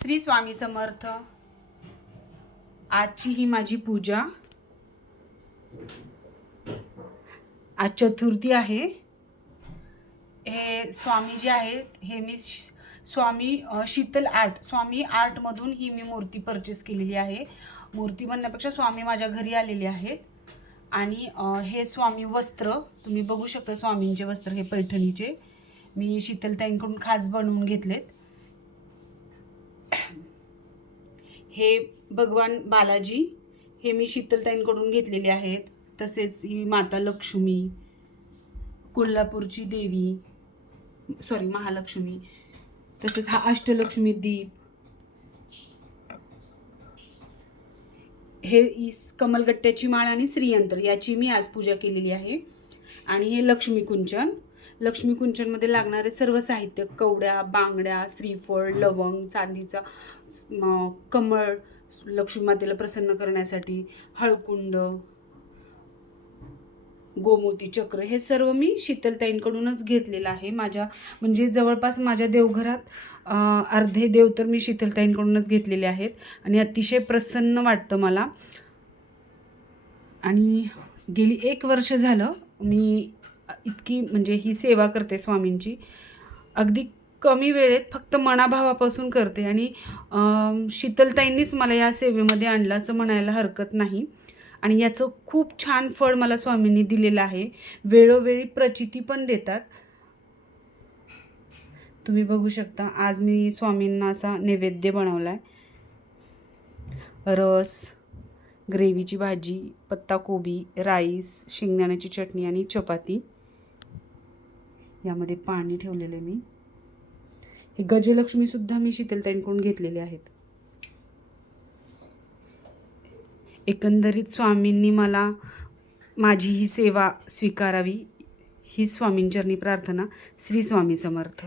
श्री स्वामी समर्थ. आजची ही माझी पूजा. आज चतुर्थी आहे. हे स्वामी जे आहेत हे मी श- स्वामी शीतल आर्ट स्वामी आर्टमधून ही मी मूर्ती परचेस केलेली आहे. मूर्ती म्हणण्यापेक्षा स्वामी माझ्या घरी आलेले आहेत. आणि हे स्वामी वस्त्र तुम्ही बघू शकता स्वामींचे वस्त्र हे पैठणीचे. मी शीतलताईंकडून खास बनवून घेतलेत. हे भगवान बालाजी हे मी शीतलताईंकडून घेतलेले आहेत. तसेच ही माता लक्ष्मी कोल्हापूरची देवी सॉरी महालक्ष्मी. तसेच हा अष्टलक्ष्मी दीप. हे इस कमलगट्ट्याची माळ आणि श्रीयंत्र याची मी आज पूजा केलेली आहे. आणि हे लक्ष्मी कुंचन. लक्ष्मीकुंचनमध्ये लागणारे सर्व साहित्य कवड्या बांगड्या श्रीफळ लवंग चांदीचा कमळ लक्ष्मीमातेला प्रसन्न करण्यासाठी हळकुंड गोमोती चक्र हे सर्व मी शीतलताईंकडूनच घेतलेलं आहे. माझ्या म्हणजे जवळपास माझ्या देवघरात अर्धे देव तर मी शीतलताईंकडूनच घेतलेले आहेत आणि अतिशय प्रसन्न वाटतं मला. आणि गेली एक वर्ष झालं मी इतकी म्हणजे ही सेवा करते स्वामींची. अगदी कमी वेळेत फक्त मनाभावापासून करते आणि शीतलताईंनीच मला या सेवेमध्ये आणलं असं म्हणायला हरकत नाही. आणि याचं खूप छान फळ मला स्वामींनी दिलेलं आहे. वेळोवेळी प्रचिती पण देतात. तुम्ही बघू शकता आज मी स्वामींना असा नैवेद्य बनवला आहे रस ग्रेव्हीची भाजी पत्ताकोबी राईस शेंगदाण्याची चटणी आणि चपाती. यामध्ये पाणी ठेवलेले मी. हे गजलक्ष्मीसुद्धा मी शीतलताईंकडून घेतलेले आहेत. एकंदरीत स्वामींनी मला माझी ही सेवा स्वीकारावी ही स्वामींचरणी प्रार्थना श्री स्वामी समर्थ.